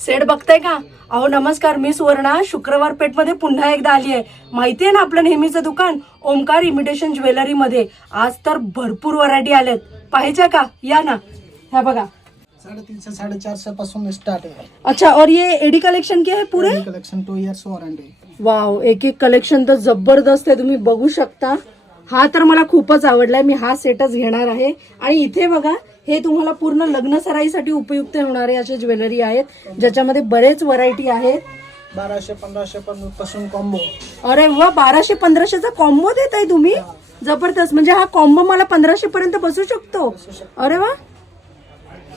Set बघताय का? अहो नमस्कार, मी सुवर्णा शुक्रवार पेठ मध्ये पुन्हा एकदा आली आहे. माहितीये ना आपलं नेहमीचं दुकान ओमकार इमिटेशन ज्वेलरी मध्ये. आज तर भरपूर व्हरायटी आलेत, पाहिजे का? या ना, ह्या बघा 350 450 पासून स्टार्ट आहे. अच्छा, और ये एडी कलेक्शन क्या है पूरे? Collection 2 years warranty. वाव, एक एक कलेक्शन तर जबरदस्त आहे, तुम्ही बघू शकता. हा तर मला खूपच आवडलाय, मी हा सेटच घेणार आहे. आणि इथे बघा, हे तुम्हाला पूर्ण लग्न सराईसाठी उपयुक्त होणारे असे ज्वेलरी आहेत, ज्याच्यामध्ये बरेच व्हरायटी आहेत. 1200-1500 पासून कॉम्बो. अरे वा, 1200-1500चा कॉम्बो देताय तुम्ही? जबरदस्त. म्हणजे हा कॉम्बो मला 1500 पर्यंत बसू शकतो. अरे वा.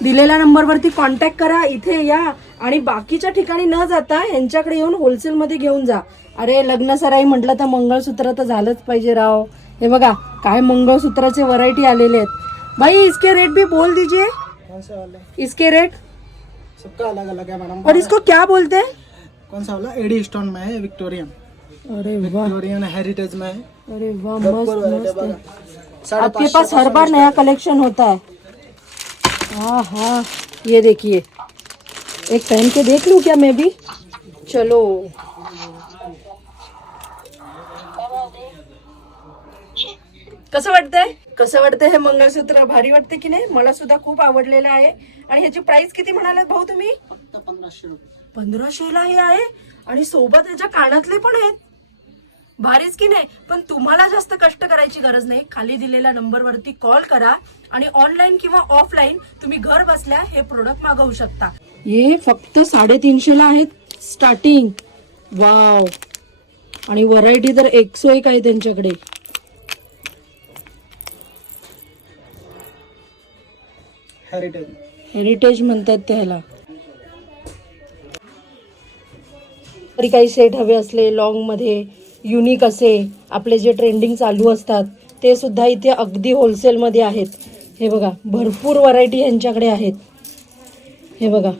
दिलेल्या नंबरवरती कॉन्टॅक्ट करा, इथे या आणि बाकीच्या ठिकाणी न जाता यांच्याकडे येऊन होलसेल मध्ये घेऊन जा. अरे लग्न सराई म्हटलं तर मंगळसूत्र तर झालंच पाहिजे राव. हे बघा काय मंगळसूत्राचे व्हरायटी आलेले आहेत. भाई इसके रेट भी बोल दीजिए. कौन सा वाला? इसके रेट सबका अलग अलग है मैडम. और इसको क्या बोलते हैं? कौन सा वाला? एडी स्टोन में है, विक्टोरियन. अरे वाह, विक्टोरियन हेरिटेज में है. अरे वाह, गब्बर मस्त वाले मस्त है. बघा. आपके पास हर बार नया कलेक्शन होता है. हाँ हाँ, ये देखिए, एक पहन के देख लूं क्या मैं भी? चलो. कसं वाटतंय? कसं वाटतंय हे मंगळसूत्र? भारी वाटते की नाही? मला सुद्धा खूप आवडलेलं आहे. आणि ह्याची प्राइस किती म्हणालात भाऊ तुम्ही? फक्त 1500 रुपये. 1500 ला हे आहे. आणि सोबत ह्याच्या कानातले पण आहेत. भारीच की नाही? पण तुम्हाला जास्त कष्ट करायची गरज नाही. खाली दिलेल्या नंबरवरती कॉल करा आणि ऑनलाईन किंवा ऑफलाईन तुम्ही घर बसल्या हे प्रोडक्ट मागवू शकता. हे फक्त 350 ला आहेत स्टार्टिंग. वाव. आणि व्हरायटी तर 101 आहे त्यांच्याकडे. हेरिटेज. हेरिटेज म्हणतात त्याला. तरी काही सेट हवे असले लॉंग मध्ये, युनिक असे, आपले जे ट्रेंडिंग चालू असतात ते सुद्धा इथे अगदी होलसेल मध्ये आहेत. हे बघा, भरपूर व्हरायटी यांच्याकडे आहेत. हे बघा,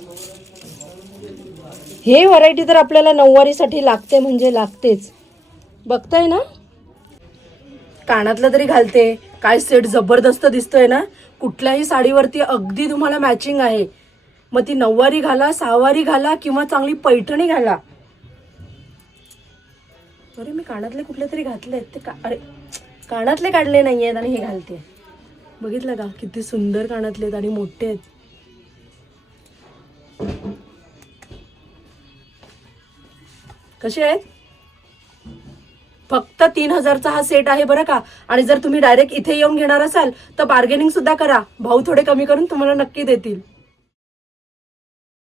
हे व्हरायटी तर आपल्याला नऊवारीसाठी लागते म्हणजे लागतेच. बघताय ना, कानातलं तरी घालते. काय सेट जबरदस्त दिसतोय ना. कुठल्याही साडीवरती अगदी तुम्हाला मॅचिंग आहे. मग ती नऊवारी घाला, सहावारी घाला किंवा चांगली पैठणी घाला. अरे मी कानातले कुठले तरी घातलेत ते अरे कानातले काढले नाहीयेत आणि हे घालते. बघितलं का किती सुंदर कानातले आहेत आणि मोठे आहेत. कसे आहेत? फक्त 3000चा हा सेट आहे बरं का. आणि जर तुम्ही डायरेक्ट इथे येऊन घेणार असाल तर बार्गेनिंग सुद्धा करा, भाऊ थोडे कमी करून तुम्हाला नक्की देतील.